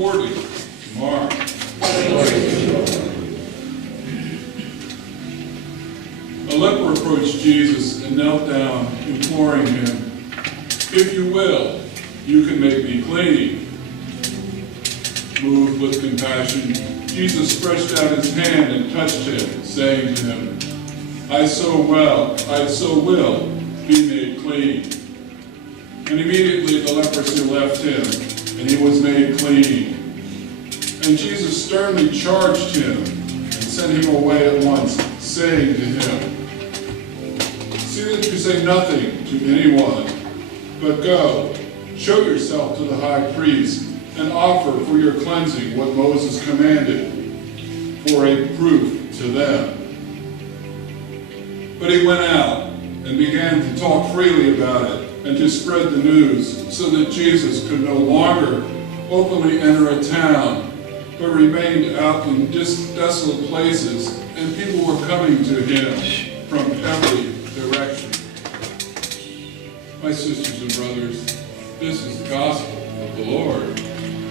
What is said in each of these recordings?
according to Mark. A leper approached Jesus and knelt down, imploring him, "If you will, you can make me clean." Moved with compassion, Jesus stretched out his hand and touched him, saying to him, I so will be made clean." And immediately the leprosy left him, and he was made clean. And Jesus sternly charged him and sent him away at once, saying to him, "See that you say nothing to anyone, but go, show yourself to the high priest, and offer for your cleansing what Moses commanded, for a proof to them." But he went out and began to talk freely about it and to spread the news, so that Jesus could no longer openly enter a town, but remained out in desolate places, and people were coming to him from every direction. My sisters and brothers, this is the gospel of the Lord.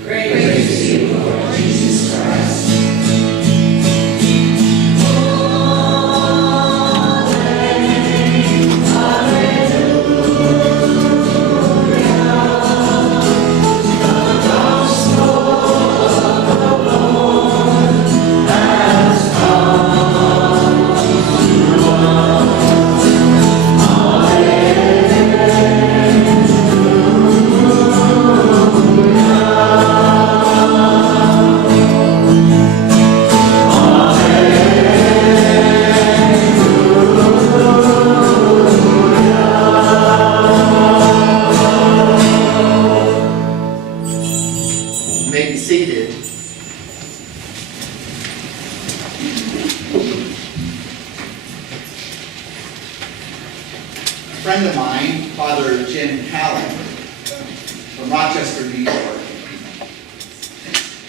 Praise to you, Lord Jesus Christ.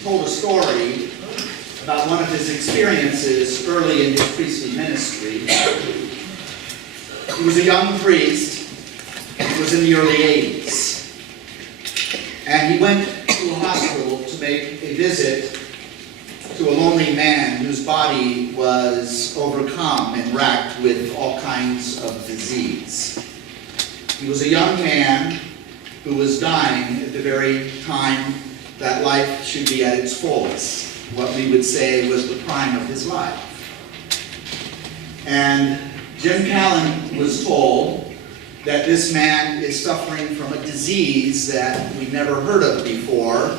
Told a story about one of his experiences early in his priestly ministry. He was a young priest. It was in the early 80s. And he went to a hospital to make a visit to a lonely man whose body was overcome and racked with all kinds of disease. He was a young man who was dying at the very time that life should be at its fullest, what we would say was the prime of his life. And Jim Callan was told that this man is suffering from a disease that we'd never heard of before,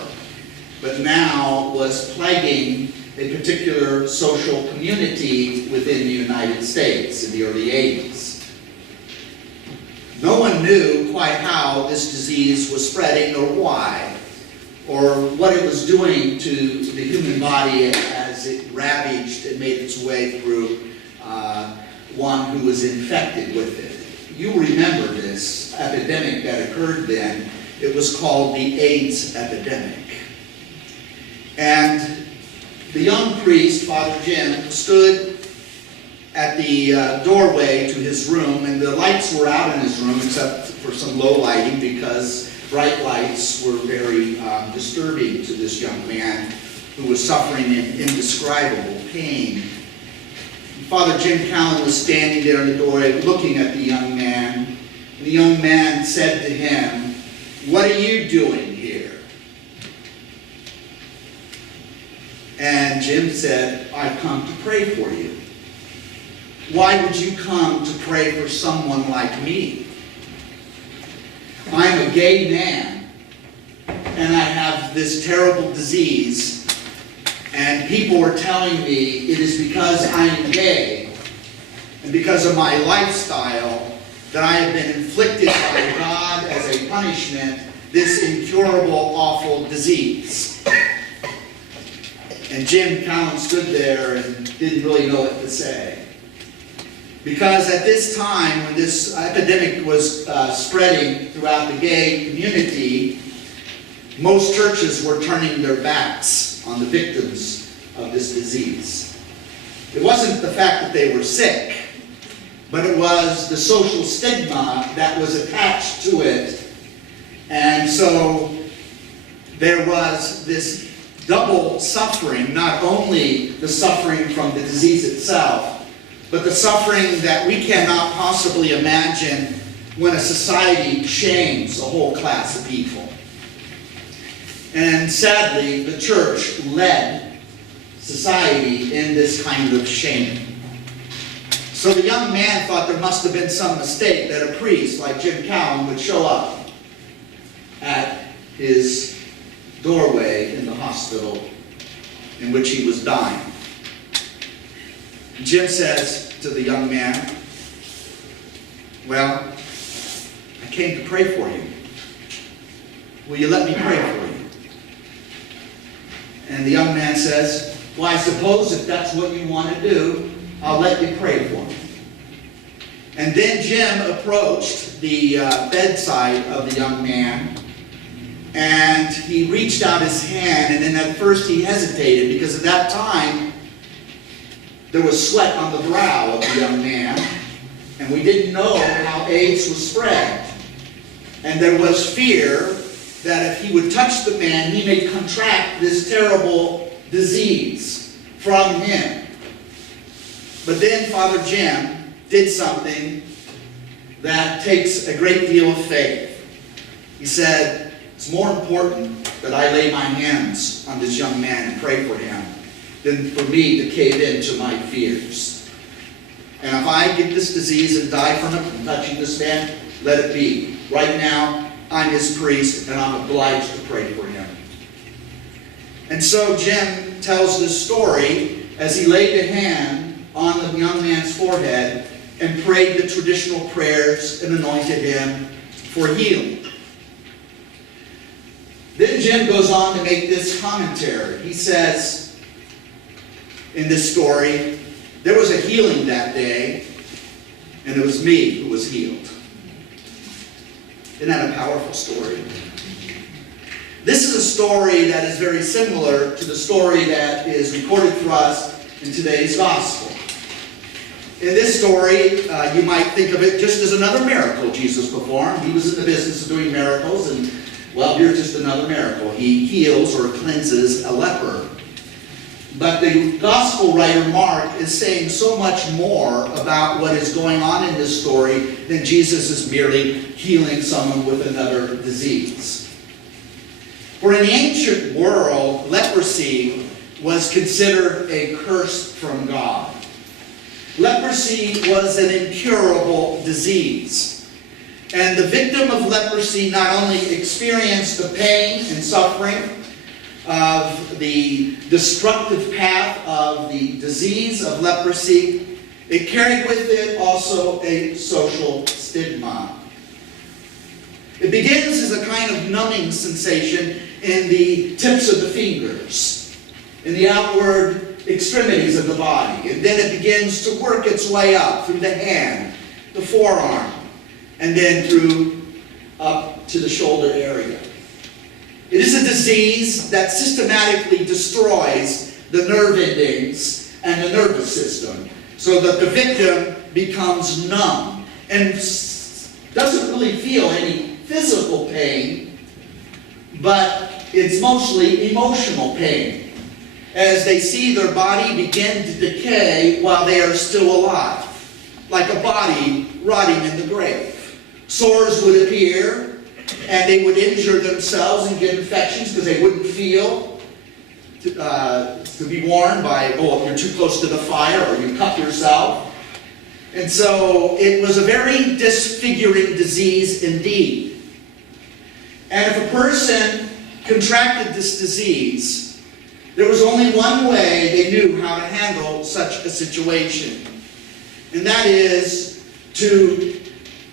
but now was plaguing a particular social community within the United States in the early 80s. No one knew quite how this disease was spreading or why, or what it was doing to the human body as it ravaged and made its way through one who was infected with it. You remember this epidemic that occurred then. It was called the AIDS epidemic. And the young priest, Father Jim, stood at the doorway to his room, and the lights were out in his room except for some low lighting because bright lights were very disturbing to this young man who was suffering in indescribable pain. Father Jim Callan was standing there in the doorway looking at the young man. And the young man said to him, "What are you doing here?" And Jim said, "I've come to pray for you." "Why would you come to pray for someone like me? I'm a gay man, and I have this terrible disease, and people are telling me it is because I am gay, and because of my lifestyle, that I have been inflicted by God as a punishment, this incurable, awful disease." And Jim Callan stood there and didn't really know what to say. Because at this time, when this epidemic was spreading throughout the gay community, most churches were turning their backs on the victims of this disease. It wasn't the fact that they were sick, but it was the social stigma that was attached to it. And so there was this double suffering, not only the suffering from the disease itself, but the suffering that we cannot possibly imagine when a society shames a whole class of people. And sadly, the church led society in this kind of shaming. So the young man thought there must have been some mistake that a priest like Jim Callan would show up at his doorway in the hospital in which he was dying. Jim says to the young man, "Well, I came to pray for you. Will you let me pray for you?" And the young man says, "Well, I suppose if that's what you want to do, I'll let you pray for me." And then Jim approached the bedside of the young man, and he reached out his hand, and then at first he hesitated because at that time there was sweat on the brow of the young man, and we didn't know how AIDS was spread. And there was fear that if he would touch the man, he may contract this terrible disease from him. But then Father Jim did something that takes a great deal of faith. He said, "It's more important that I lay my hands on this young man and pray for him than for me to cave into my fears. And if I get this disease and die from it, from touching this man, let it be. Right now, I'm his priest, and I'm obliged to pray for him." And so Jim tells this story as he laid a hand on the young man's forehead and prayed the traditional prayers and anointed him for healing. Then Jim goes on to make this commentary. He says in this story, "There was a healing that day, and it was me who was healed." Isn't that a powerful story? This is a story that is very similar to the story that is recorded for us in today's gospel. In this story, you might think of it just as another miracle Jesus performed. He was in the business of doing miracles, and well, here's just another miracle. He heals or cleanses a leper. But the gospel writer Mark is saying so much more about what is going on in this story than Jesus is merely healing someone with another disease. For in the ancient world, leprosy was considered a curse from God. Leprosy was an incurable disease. And the victim of leprosy not only experienced the pain and suffering of the destructive path of the disease of leprosy, it carried with it also a social stigma. It begins as a kind of numbing sensation in the tips of the fingers, in the outward extremities of the body. And then it begins to work its way up through the hand, the forearm, and then through up to the shoulder area. It is a disease that systematically destroys the nerve endings and the nervous system, so that the victim becomes numb and doesn't really feel any physical pain, but it's mostly emotional pain, as they see their body begin to decay while they are still alive, like a body rotting in the grave. Sores would appear, and they would injure themselves and get infections because they wouldn't feel to be warned by, if you're too close to the fire or you cut yourself. And so it was a very disfiguring disease indeed. And if a person contracted this disease, there was only one way they knew how to handle such a situation. And that is to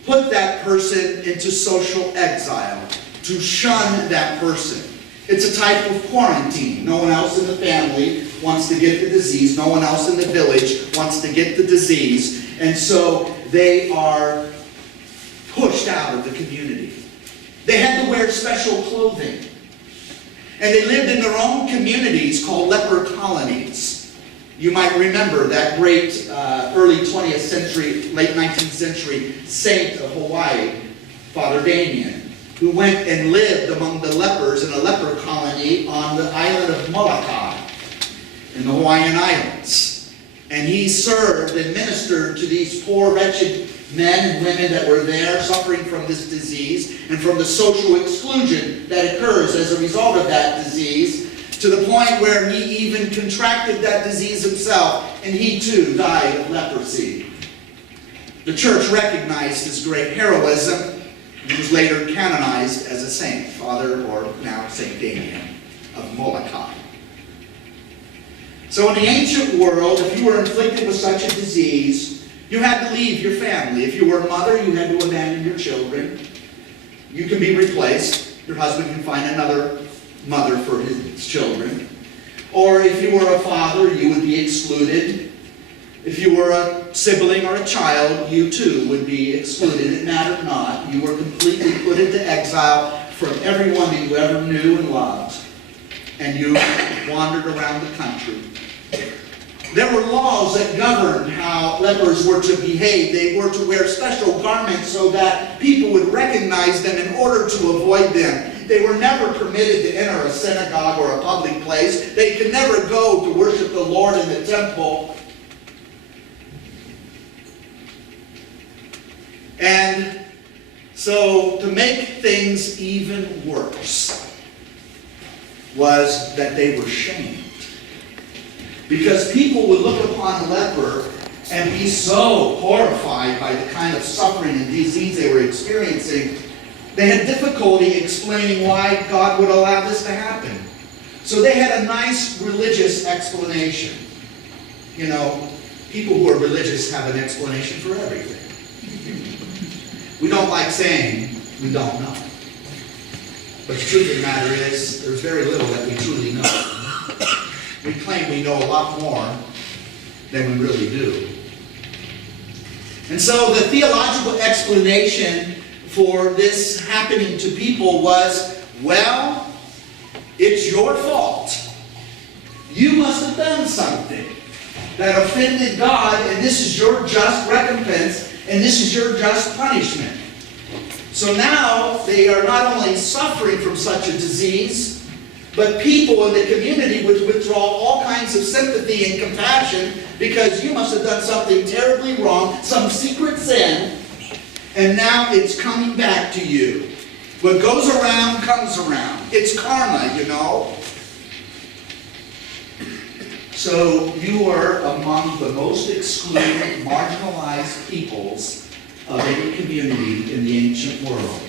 put that person into social exile, to shun that person. It's a type of quarantine. No one else in the family wants to get the disease. No one else in the village wants to get the disease. And so they are pushed out of the community. They had to wear special clothing. And they lived in their own communities called leper colonies. You might remember that great early 20th century, late 19th century saint of Hawaii, Father Damien. who went and lived among the lepers in a leper colony on the island of Molokai in the Hawaiian Islands. And he served and ministered to these poor, wretched men and women that were there suffering from this disease and from the social exclusion that occurs as a result of that disease, to the point where he even contracted that disease himself, and he too died of leprosy. The church recognized his great heroism. He was later canonized as a saint, Father, or now Saint Damien of Molokai. So in the ancient world, if you were inflicted with such a disease, you had to leave your family. If you were a mother, you had to abandon your children. You can be replaced. Your husband can find another mother for his children. Or if you were a father, you would be excluded. If you were a sibling or a child, you too would be excluded. It mattered not. You were completely put into exile from everyone that you ever knew and loved. And you wandered around the country. There were laws that governed how lepers were to behave. They were to wear special garments so that people would recognize them in order to avoid them. They were never permitted to enter a synagogue or a public place. They could never go to worship the Lord in the temple. And so, to make things even worse, was that they were shamed. Because people would look upon a leper and be so horrified by the kind of suffering and disease they were experiencing, they had difficulty explaining why God would allow this to happen. So they had a nice religious explanation. You know, people who are religious have an explanation for everything. We don't like saying we don't know. But the truth of the matter is, there's very little that we truly know. We claim we know a lot more than we really do. And so the theological explanation for this happening to people was, well, it's your fault. You must have done something that offended God, and this is your just recompense, and this is your just punishment. So now they are not only suffering from such a disease, but people in the community would withdraw all kinds of sympathy and compassion because you must have done something terribly wrong, some secret sin, and now it's coming back to you. What goes around comes around. It's karma, you know. So you are among the most excluded, marginalized peoples of any community in the ancient world.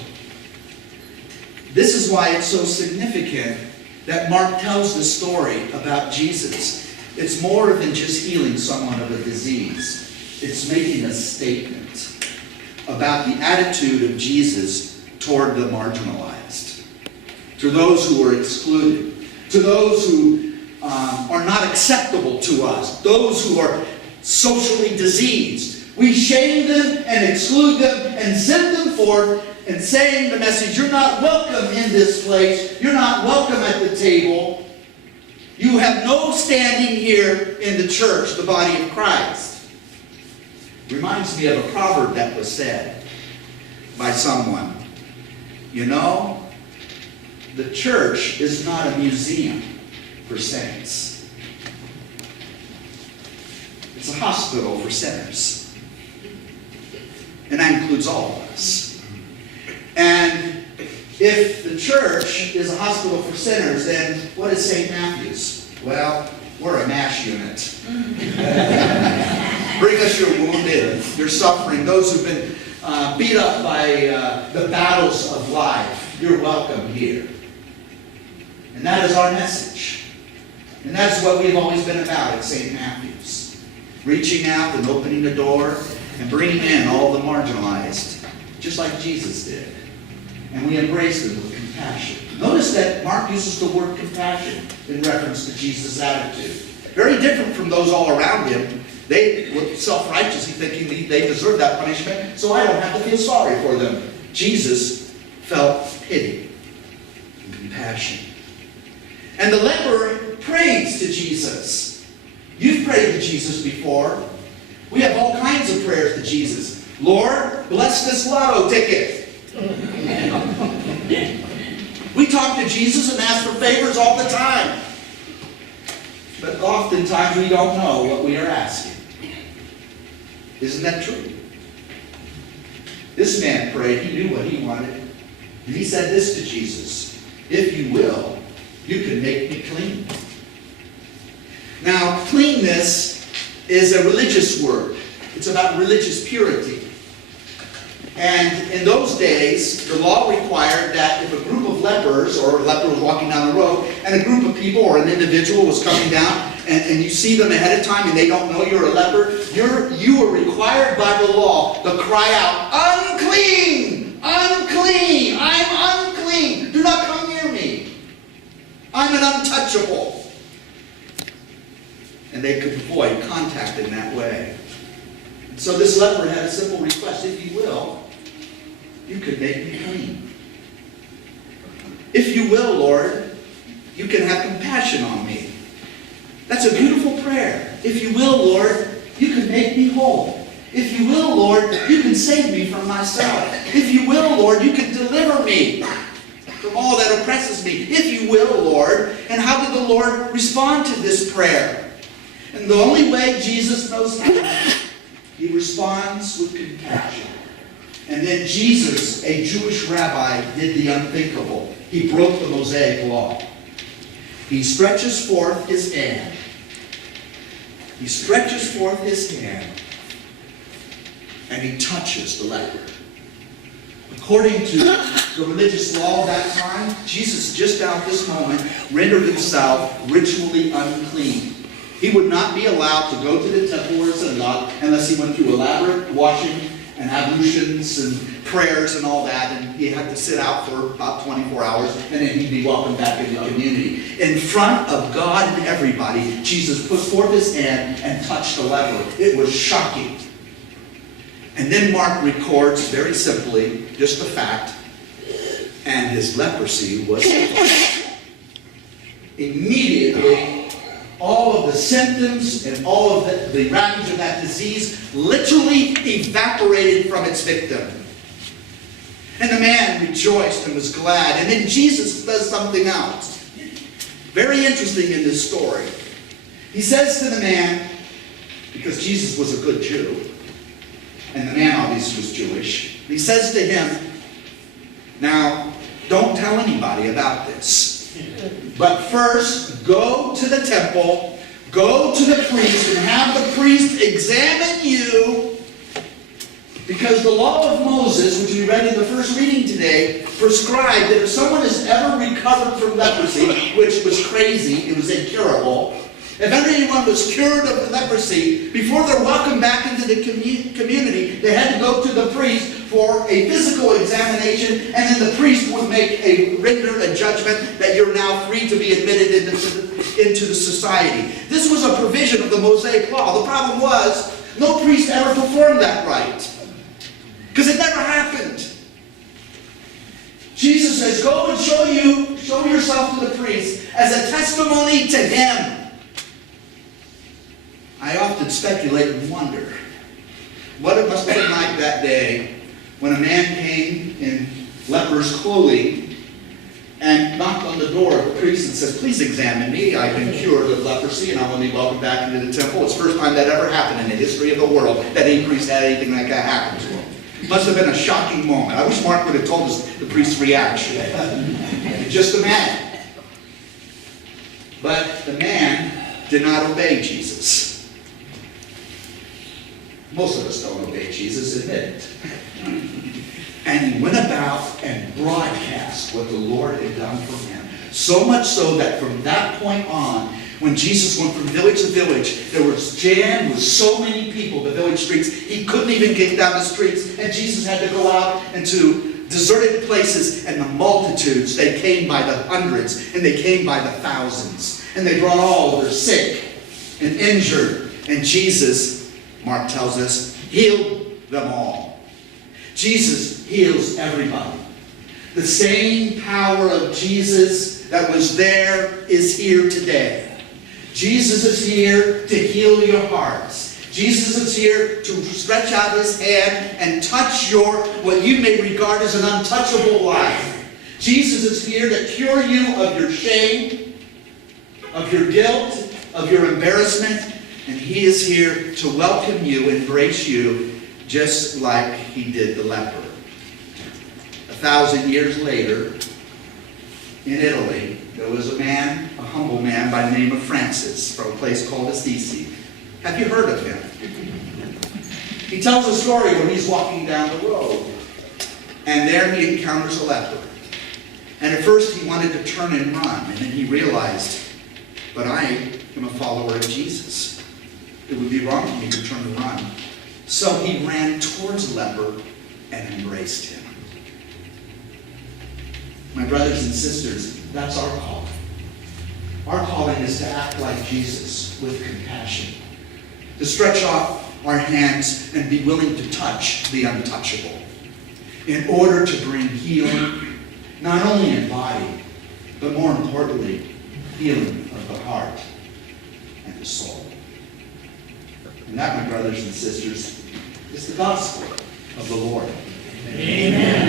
This is why it's so significant that Mark tells the story about Jesus. It's more than just healing someone of a disease. It's making a statement about the attitude of Jesus toward the marginalized, to those who are excluded, to those who are not acceptable to us, those who are socially diseased. We shame them and exclude them and send them forth and saying the message, you're not welcome in this place, you're not welcome at the table, you have no standing here in the church, the body of Christ. Reminds me of a proverb that was said by someone. You know, the church is not a museum for saints. It's a hospital for sinners. And that includes all of us. And if the church is a hospital for sinners, then what is St. Matthew's? Well, we're a MASH unit. Bring us your wounded, your suffering, those who've been beat up by the battles of life. You're welcome here. And that is our message. And that's what we've always been about at St. Matthew's. Reaching out and opening the door and bringing in all the marginalized, just like Jesus did. And we embrace them with compassion. Notice that Mark uses the word compassion in reference to Jesus' attitude. Very different from those all around him. They were self-righteously thinking they deserve that punishment, so I don't have to feel sorry for them. Jesus felt pity and compassion. And the leper prays to Jesus. You've prayed to Jesus before. We have all kinds of prayers to Jesus. Lord, bless this lotto ticket. talk to Jesus and ask for favors all the time. But oftentimes we don't know what we are asking. Isn't that true? This man prayed. He knew what he wanted. And he said this to Jesus: if you will, you can make me clean. Now, cleanness is a religious word. It's about religious purity. And in those days, the law required that if a group of lepers, or a leper was walking down the road, and a group of people or an individual was coming down, and you see them ahead of time and they don't know you're a leper, you are required by the law to cry out, unclean, unclean, I'm unclean, do not come near me. I'm an untouchable. And they could avoid contact in that way. So this leper had a simple request: if you will, you could make me clean. If you will, Lord, you can have compassion on me. That's a beautiful prayer. If you will, Lord, you can make me whole. If you will, Lord, you can save me from myself. If you will, Lord, you can deliver me from all that oppresses me. If you will, Lord. And how did the Lord respond to this prayer? And the only way Jesus knows how, he responds with compassion. And then Jesus, a Jewish rabbi, did the unthinkable. He broke the Mosaic law. He stretches forth his hand. He stretches forth his hand. And he touches the leper. According to the religious law of that time, Jesus, just at this moment, rendered himself ritually unclean. He would not be allowed to go to the temple or synagogue unless he went through elaborate washing and ablutions and prayers and all that, and he had to sit out for about 24 hours, and then he'd be welcomed back into the community. In front of God and everybody, Jesus put forth his hand and touched the leper. It was shocking. And then Mark records, very simply, just the fact, and his leprosy was healed. Immediately, all of the symptoms and all of the ravage of that disease literally evaporated from its victim. And the man rejoiced and was glad. And then Jesus does something else. Very interesting in this story. He says to the man, because Jesus was a good Jew, and the man obviously was Jewish, he says to him, now, don't tell anybody about this. But first, go to the temple, go to the priest, and have the priest examine you. Because the law of Moses, which we read in the first reading today, prescribed that if someone has ever recovered from leprosy, which was crazy, it was incurable, if anyone was cured of leprosy, before they're welcomed back into the community, they had to go to the priest for a physical examination, and then the priest would render a judgment that you're now free to be admitted into the society. This was a provision of the Mosaic law. The problem was, no priest ever performed that rite. Because it never happened. Jesus says, go and show yourself to the priest as a testimony to him. I often speculate and wonder what it must have been like that day when a man came in leper's clothing and knocked on the door of the priest and says, please examine me. I've been cured of leprosy and I want to be welcomed back into the temple. It's the first time that ever happened in the history of the world that any priest had anything like that happen to him. It must have been a shocking moment. I wish Mark would have told us the priest's reaction. Just imagine. But the man did not obey Jesus. Most of us don't obey Jesus, admit it. And he went about and broadcast what the Lord had done for him. So much so that from that point on, when Jesus went from village to village, there was jammed with so many people, the village streets, he couldn't even get down the streets. And Jesus had to go out into deserted places, and the multitudes, they came by the hundreds, and they came by the thousands. And they brought all of their sick and injured. And Jesus, Mark tells us, healed them all. Jesus heals everybody. The same power of Jesus that was there is here today. Jesus is here to heal your hearts. Jesus is here to stretch out his hand and touch what you may regard as an untouchable life. Jesus is here to cure you of your shame, of your guilt, of your embarrassment, and he is here to welcome you, embrace you, just like he did the leper. 1,000 years later, in Italy, there was a man, a humble man by the name of Francis, from a place called Assisi. Have you heard of him? He tells a story where he's walking down the road, and there he encounters a leper. And at first he wanted to turn and run, and then he realized, but I am a follower of Jesus. It would be wrong for me to turn and run. So he ran towards the leper and embraced him. My brothers and sisters, that's our calling. Our calling is to act like Jesus with compassion, to stretch out our hands and be willing to touch the untouchable in order to bring healing, not only in body, but more importantly, healing of the heart and the soul. And that, my brothers and sisters, is the gospel of the Lord. Amen.